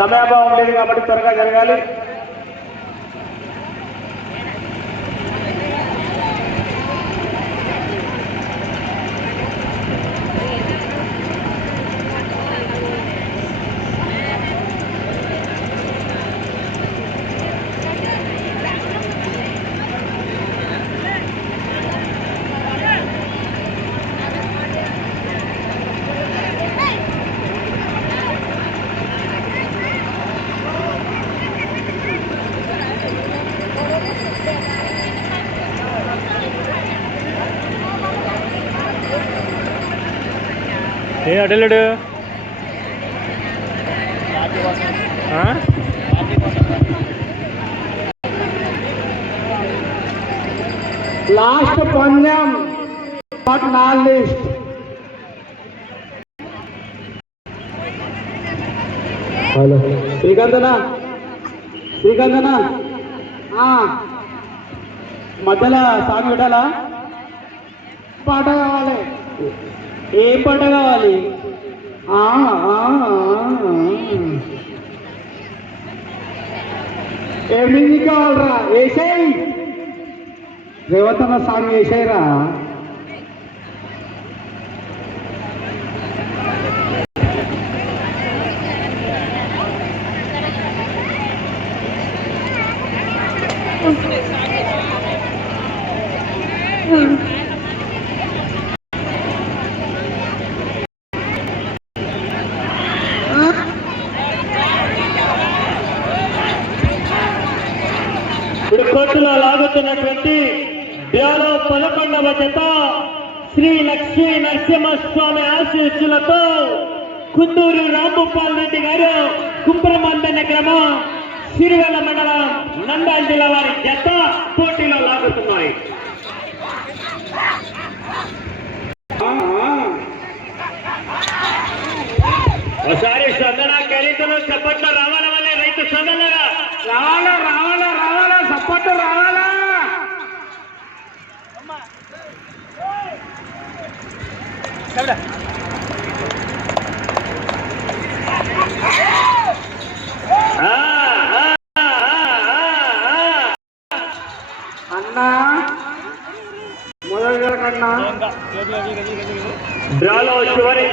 సమయాభావం లేదు కాబట్టి త్వరగా జరగాలి. ఏ అటెళ్ళాడు లాస్ట్ పందెం నాట్ నాన్ లిస్ట్. హలో శ్రీకాంతనా మధ్యలో సాంగ్ పెట్టాలా? పాట కావాలి. ఏ పాట కావాలి? ఏమిది కావాలరా? వేసేయి రేవంతన్న సాంగ్ వేసేయరా. ఇప్పుడు కోర్టులో లాగుతున్నటువంటి 11వ జత శ్రీ లక్ష్మీ నరసింహస్వామి ఆశీస్సులతో కుందూరు రాంభూపాల్ రెడ్డి గారు కుప్రమందన గ్రామం సిరివెల్ల మండలం నంద్యాల జిల్లా వారి జత పోటీలో లాగుతున్నాయి. ఒకసారి సదన ఖరీదులు చప్పట్లు రావాల వల్లే రైతు సోదరులారా, రావాలా చప్పట్లు రావాలా. అన్నా మొదలు కన్నా డ్రాలో చివరి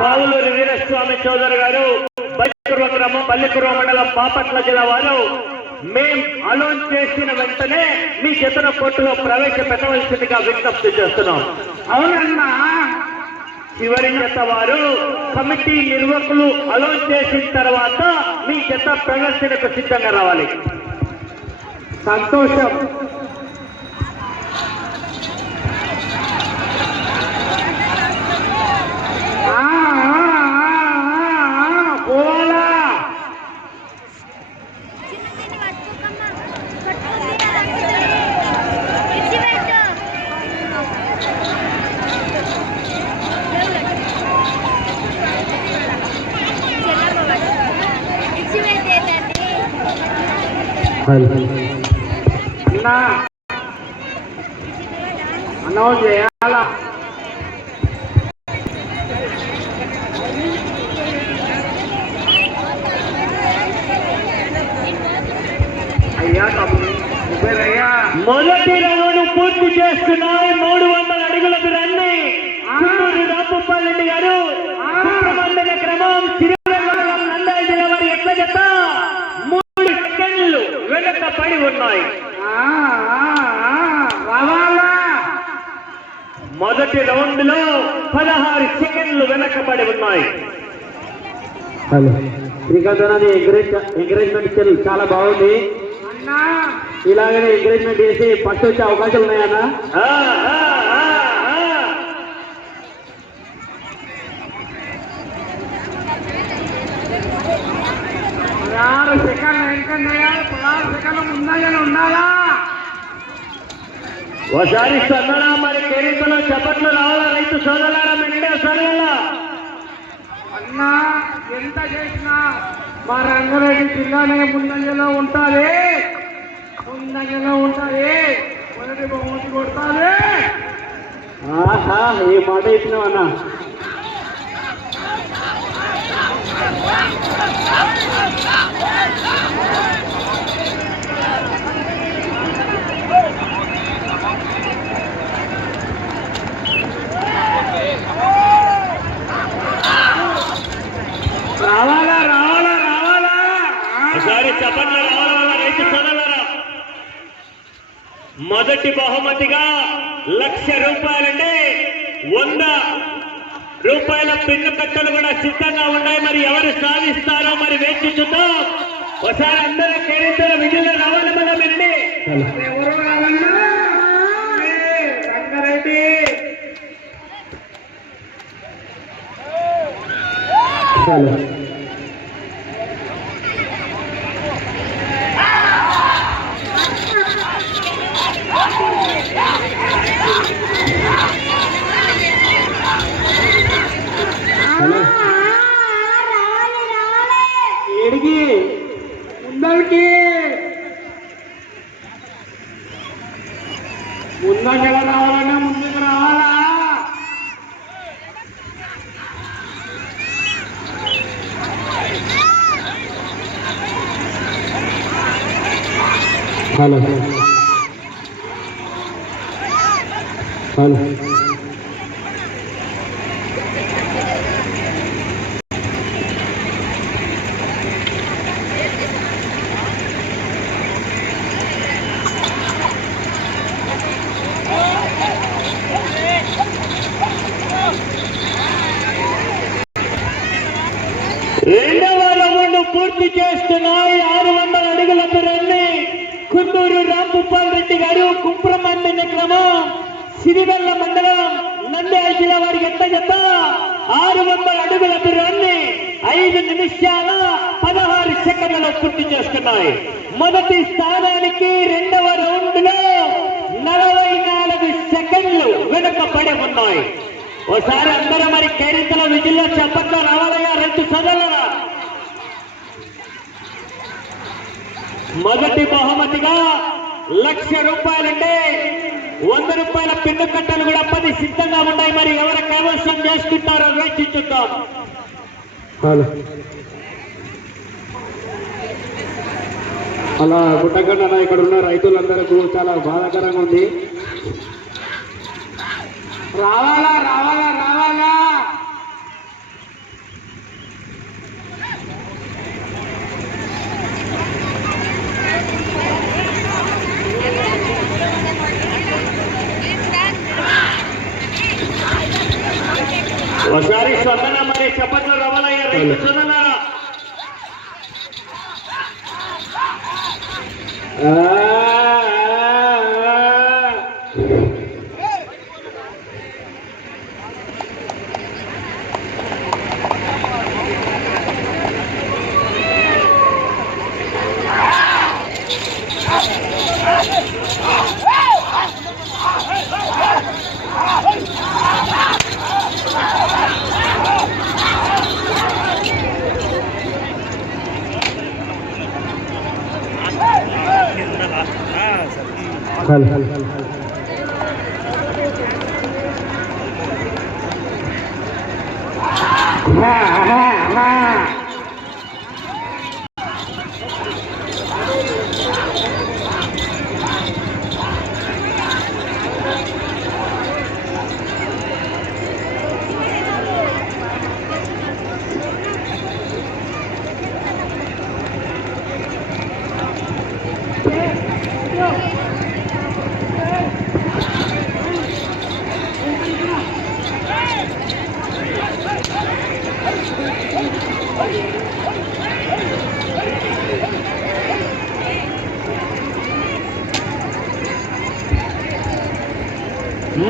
పావులూరి వీరస్వామి చౌదరి గారు బైకుర్వ గ్రామం పల్లెకుర్వ మండలం బాపట్ల జిల్లా వారు మేం అలోన్ చేసిన వెంటనే మీ జతన కోర్టులో ప్రవేశపెట్టవలసిందిగా విజ్ఞప్తి చేస్తున్నాం. అవునన్నా, చివరి జత వారు కమిటీ నిర్వాహకులు అలోన్ చేసిన తర్వాత మీ జత ప్రదర్శనకు సిద్ధంగా రావాలి. సంతోషం. అన్నో చేయాలా? అయ్యా అయ్యా మొదటి రౌండ్ పూర్తి చేస్తున్నాయి. 300 అడుగులకు రన్ని రాంభూపాల్ రెడ్డి గారు కుప్రమందన క్రమం నంద్యాల జిల్లా వారి ఎట్ల జత 3 సెకండ్లు వెనక పడి ఉన్నాయి. మొదటి రౌండ్ లో 16 సెకండ్లు వెనకబడి ఉన్నాయి. హలో శ్రీకాంత్, ఎంకరేజ్మెంట్ చాలా బాగుంది అన్నా. ఇలాగనే ఎంకరేజ్మెంట్ చేసి ఫస్ట్ వచ్చే అవకాశాలు ఉన్నాయన్నా. 16 సెకండ్లు వెనకన్నాయా? 16 సెకండ్లు ముందగానే ఉండాలా? ఒకసారి సన్నడా మరి కేరీతలో చప్పట్లు రావాలా రైతు సోదరులారా, నిండా సరేలా అన్నా. ఎంత చేసినా మా రంగారెడ్డి జిల్లానే ముందంజలో ఉంటుంది. మొదటి బహుమతి కొడతాది. ఈ మాట ఇచ్చినావు అన్నా. ఒకసారి చప్పట్లు రావాలా రైతు సోదరులారా. మొదటి బహుమతిగా ₹1,00,000 100 రూపాయల పిన్ను కట్టలు కూడా సిద్ధంగా ఉన్నాయి. మరి ఎవరు సాధిస్తారో మరి వేచి చూద్దాం. ఒకసారి అందరూ కేరింతల విజయంలో రావాలి. మనం వెళ్ళి ఎవరు రంగారెడ్డి ఏడికి ముందరికి ముందర రావాలన్నా ముందుకు రావాలా? హలో హలో రెండవ రౌండ్ పూర్తి చేస్తున్నాయి. 600 అడుగుల దూరాన్ని కుందూరు రాంభూపాల్ రెడ్డి గారు, కుంప్రమందిన గ్రామం, సిరివెల్ల మండలం, నంద్యాల జిల్లా వారి ఎంత 600 అడుగుల దూరాన్ని 5 నిమిషాల 16 సెకండ్లలో పూర్తి చేస్తున్నాయి. మొదటి స్థానానికి రెండవ రౌండ్ లో 44 సెకండ్లు వెనుకబడి ఉన్నాయి. ఓసారి అందరూ మరి కేరింతల విజయంలో చప్పట్లు రావాలయ్యా రైతు సోదరులారా. మొదటి బహుమతిగా ₹1,00,000 100 రూపాయల పిన్ను కట్టలు కూడా 10 సిద్ధంగా ఉన్నాయి. మరి ఎవరు కైవసం చేసుకుంటారో వేచి చూద్దాం. అలా గుట్టగడ్డ ఇక్కడ ఉన్న రైతులందరికీ చాలా బాధాకరంగా ఉంది. రావాలా రావాలా రావాలా ఒకసారి స్పందన మరి చప్పట్లు రావాలయ్యా రైతు సోదరులారా.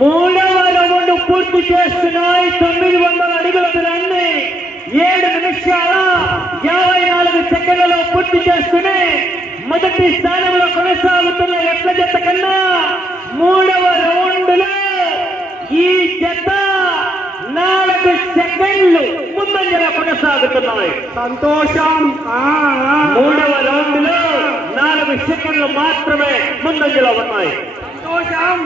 మూడవ రౌండ్ పూర్తి చేస్తున్నాయి. 900 అడుగుల దూరాన్ని 7 నిమిషాల 54 సెకండ్లలో పూర్తి చేసుకుని మొదటి స్థానంలో కొనసాగుతున్న ఎట్ల జత కన్నా మూడవ రౌండ్ లో ఈ జత 4 సెకండ్లు ముందంజలో కొనసాగుతున్నాయి. సంతోషం. మూడవ రౌండ్ లో 4 సెకండ్లు మాత్రమే ముందంజలో ఉన్నాయి. సంతోషం.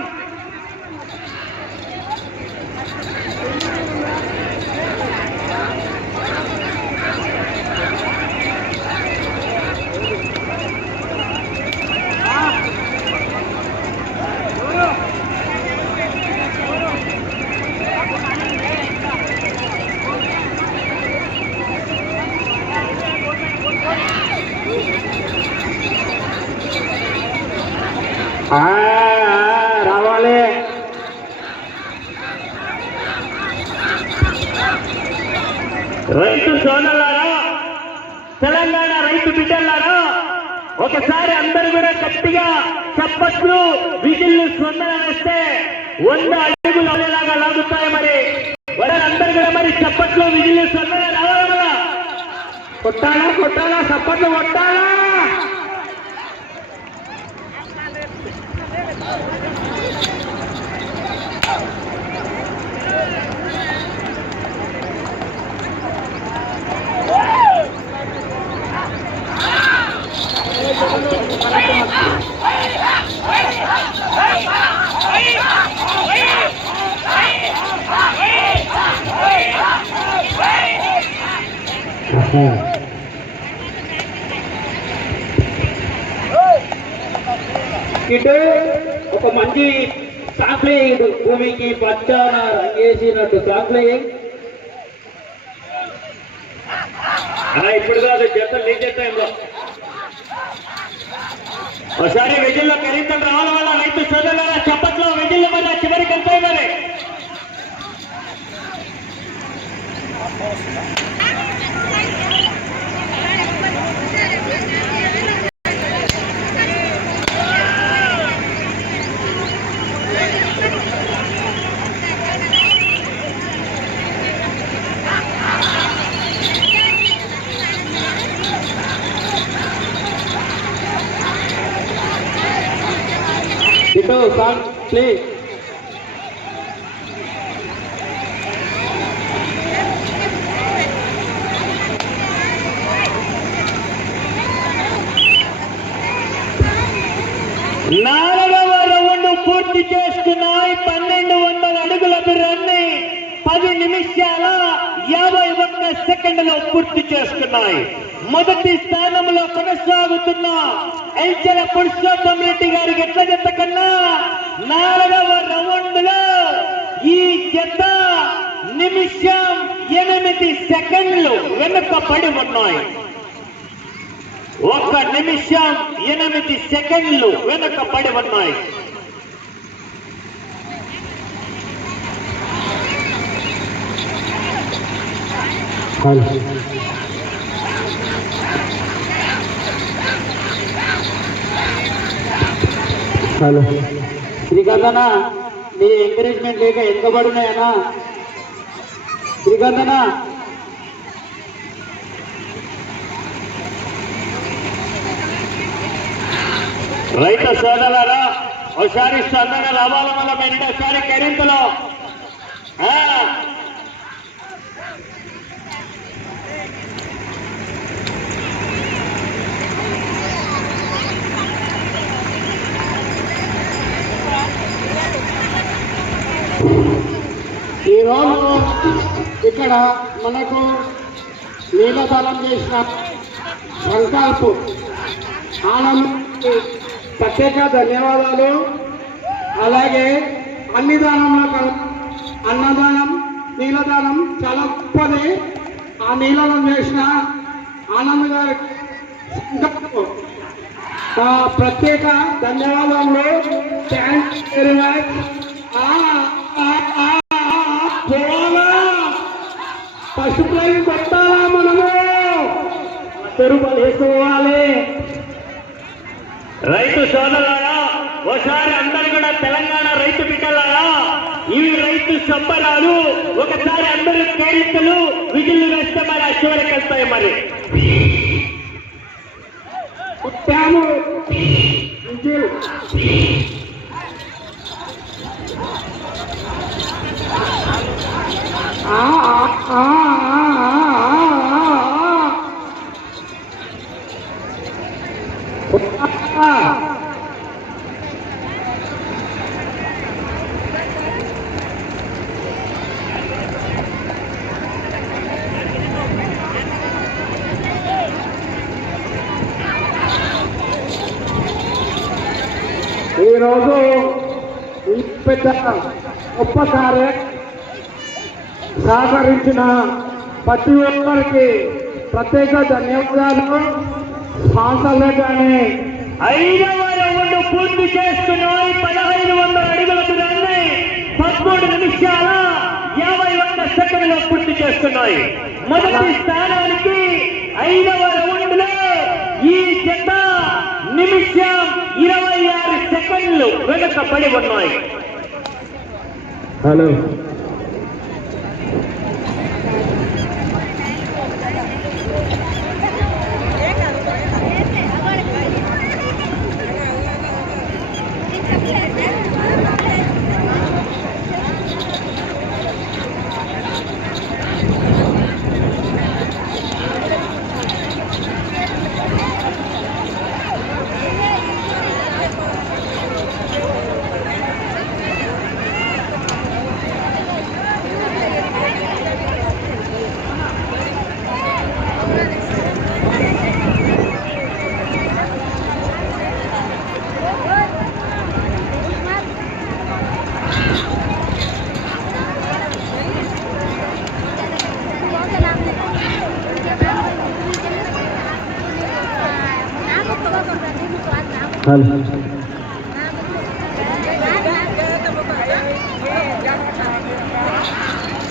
రైతు సోదరులారా, తెలంగాణ రైతు బిడ్డలారా, ఒకసారి అందరూ కూడా గట్టిగా చప్పట్లు విజిల్లు స్పందన వేస్తే 100 అడుగులు అదేలాగా లాగుతాయి. మరి వాళ్ళందరూ కూడా మరి చప్పట్లు విజిల్లు స్పందన రావాలి కదా. కొట్టాలా కొట్టాలా చప్పట్లు కొట్టాలా. ఇటు ఒక మంచి చాక్లెట్ భూమికి పచ్చాన రంగేసినట్టు చాక్లెట్. ఇప్పుడు కాదు, జతలు లీజే టైంలో ఒకసారి విజిల్లో కరీతలు రావడం వల్ల రైతు సోదరుల చప్పట్లో విజిల్లో మరి చివరికి వెళ్తాయి. మరి ఇటు సాంగ్ ప్లే. నాలుగవ రౌండ్ పూర్తి చేసుకున్నాయి. 1200 అడుగులకు రన్ని 10 నిమిషాల 51 సెకండ్లో పూర్తి చేసుకున్నాయి. మొదటి స్థానంలో కొనసాగుతున్న ఎల్చెల పురుషోత్తం రెడ్డి గారికి ఎట్ల జత కన్నా 4వ రౌండ్ లో ఈ జత నిమిషం 8 సెకండ్లు వెనుకబడి ఉన్నాయి. 1 నిమిషం 8 సెకండ్లు వెనుకబడి ఉన్నాయి. హలో శ్రీకాంతనా, నీ ఎంకరేజ్మెంట్ లేక వెనుకబడినాయనా శ్రీకాంతనా. రైతు సోదరులారా, ఒకసారి స్పందన రావాల వల్ల రెండోసారి కెరింతలో ఈరోజు ఇక్కడ మనకు నీలదానం చేసిన సంకల్పు ఆనంద్ ప్రత్యేక ధన్యవాదాలు. అలాగే అన్నదానం నీలదానం చాలా గొప్పది. ఆ నీలదానం చేసిన ఆనంద్ గారి ప్రత్యేక ధన్యవాదాలు. Thanks very much. First prize కొట్టాలా, మనము తిరుపతి వేసుకోవాలి. రైతు సోదరులారా, ఒకసారి అందరు కూడా తెలంగాణ రైతు బిడ్డలారా, ఇవి రైతు సంబరాలు. ఒకసారి అందరూ కేరింతలు విజిల్లు వేస్తే మరి చివరికి వెళ్తాయి. మరి కొట్టాము ఈరోజు ఈ పెద్ద గొప్ప సహకరించిన ప్రతి ఒక్కరికి ప్రత్యేక ధన్యవాదాలు. స్పాన్సర్లే కానీ 5వ రౌండ్ పూర్తి చేస్తున్నాయి. 1500 అడుగులకు రన్ని 13 నిమిషాల 51 సెకండ్లో పూర్తి చేస్తున్నాయి. మొదటి స్థానానికి 5వ రౌండ్లో ఈ జత నిమిషం 26 సెకండ్లు వెనుకబడి ఉన్నాయి. హలో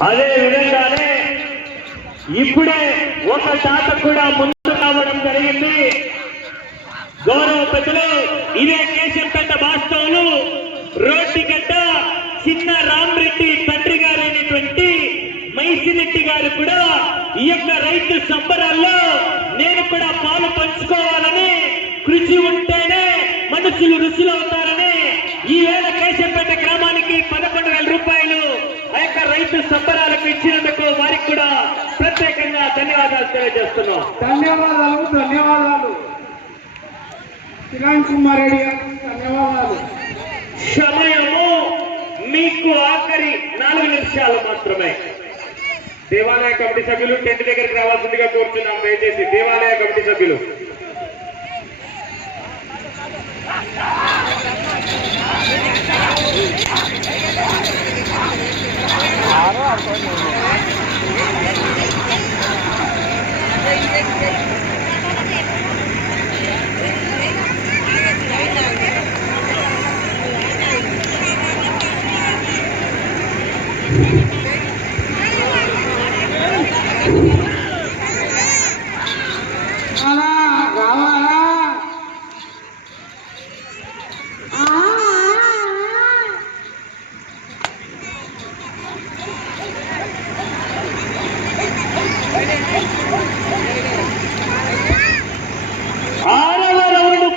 అదే విధంగానే ఇప్పుడే ఒక తాత కూడా ముందు రావడం జరిగింది. గౌరవ పెద్దలు ఇదే కేశంపేట వాస్తవులు రోడ్డిగడ్డ చిన్న రామరెడ్డి తండ్రి గారైనటువంటి మైసిరెడ్డి గారు కూడా ఈ యొక్క రైతు సంబరాల్లో నేను కూడా పాలు పంచుకోవాలని, కృషి ఉంటేనే మనుషులు రుచులవుతారని ఈవేళ కేశంపేట గ్రామానికి 11,000 రూపాయలు ఆ యొక్క రైతు సంబరాలకు ఇచ్చినందుకు వారికి కూడా ప్రత్యేకంగా ధన్యవాదాలు తెలియజేస్తున్నాం. ధన్యవాదాలు కిరణ్ కుమార్ రెడ్డి గారు, ధన్యవాదాలు. సమయము మీకు ఆఖరి 4 నిమిషాలు మాత్రమే. దేవాలయ కమిటీ సభ్యులు టెంట్ దగ్గరికి రావాల్సిందిగా కోరుతున్నాం. దయచేసి దేవాలయ కమిటీ సభ్యులు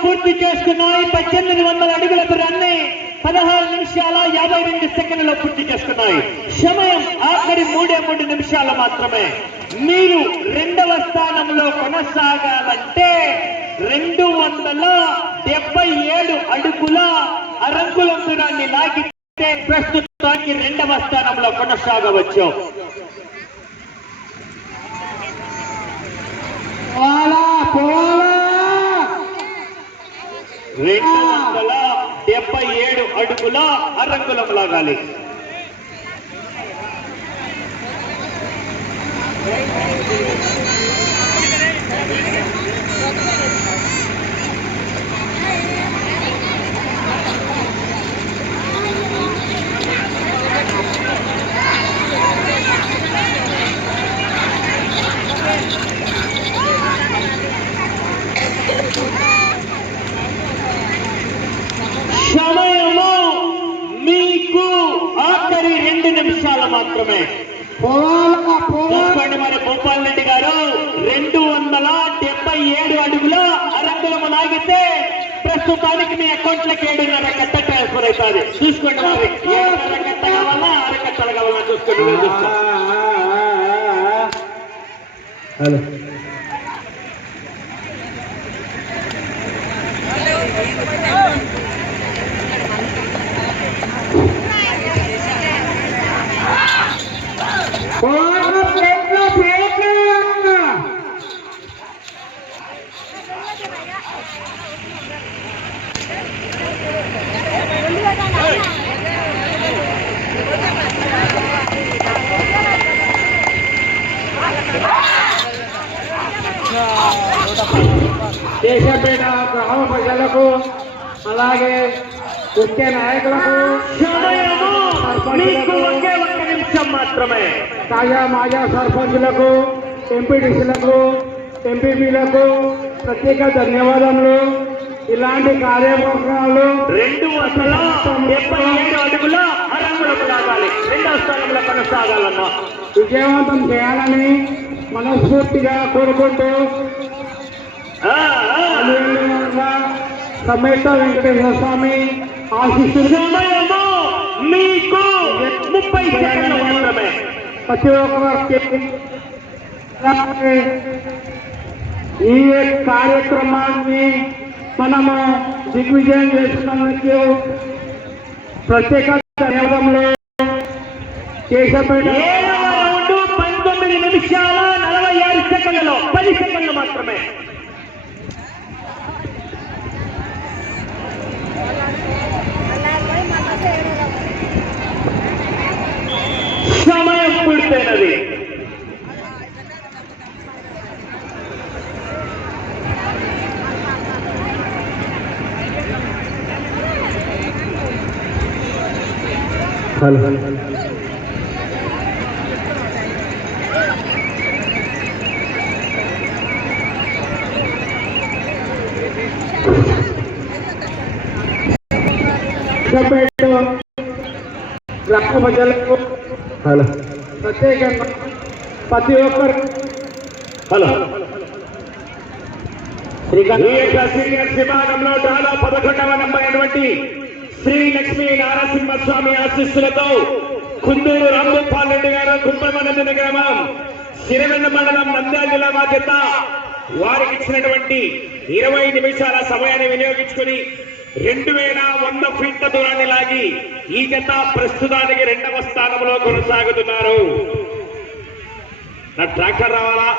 పూర్తి చేసుకున్నాయి. 1800 అడుగుల రన్ని 16 నిమిషాల 52 సెకండ్లలో పూర్తి చేసుకున్నాయి. సమయం ఆఖరి 3 నిమిషాలు మాత్రమే. మీరు 2వ స్థానంలో కొనసాగాలంటే 277 అడుగుల అరంగుళం దూరాన్ని లాగితే ప్రస్తుతానికి 2వ స్థానంలో కొనసాగవచ్చు. 277 అడుగుల అరంగుళం లాగాలి. సమయము మీకు ఆఖరి 2 నిమిషాలు మాత్రమే. చూసుకోండి మరి భూపాల్ రెడ్డి గారు 277 అడుగుల అరంగుళము లాగితే ప్రస్తుతానికి మీ అకౌంట్లకి 7.5 కట్ట ట్రాన్స్ఫర్ అవుతుంది. చూసుకోండి మరి 7.5 కట్ట కావాలా 6 కట్టలు కావాలా చూసుకోండి. హలో కేశంపేట గ్రామ ప్రజలకు అలాగే ముఖ్య నాయకులకు మీకు ఒకే 1 నిమిషం మాత్రమే. తాజా మాజా సర్పంచులకు ఎంపీటీసీలకు ఎంపీపీలకు ప్రత్యేక ధన్యవాదములు. ఇలాంటి కార్యక్రమాలు 277 అడుగుల అరంగులకు లాగాలి, 2వ స్థానంలో కొనసాగాలన్నా. విజయవంతం చేయాలని మనస్ఫూర్తిగా కోరుకుంటూ సమేత వెంకటేశ్వర స్వామి ఆశీస్సులు. సమయము మీకు 30 సెకండ్లు మాత్రమే. ప్రతి ఒక్కరికి ఈ కార్యక్రమాన్ని మనము దిగ్విజయం చేస్తున్నందుకు ప్రత్యేక ధన్యవాదములు. కేశపేట 7వ రౌండ్ 19 నిమిషాల 46 సెకండ్లలో 10 సెకండ్లు మాత్రమే. సమయం పూర్తయినది. గ్రామ ప్రజలకు ప్రత్యేకంగా ప్రతి ఒక్కరు సీనియర్స్ విభాగంలో డ్రాలో 11వ నంబర్ అయినటువంటి శ్రీ లక్ష్మీ నారసింహస్వామి ఆశీస్సులతో కుందూరు రాంభూపాల్ రెడ్డి గారు గుంపమనందిన గ్రామం సిరివెన్న మండలం నంద్యాల జిల్లా బాధ్యత వారికి ఇచ్చినటువంటి 20 నిమిషాల సమయాన్ని వినియోగించుకుని 2100 ఫీట్ల దూరాన్ని లాగి ఈ జత ప్రస్తుతానికి 2వ స్థానంలో కొనసాగుతున్నారు. నా ట్రాక్టర్ రావాలా?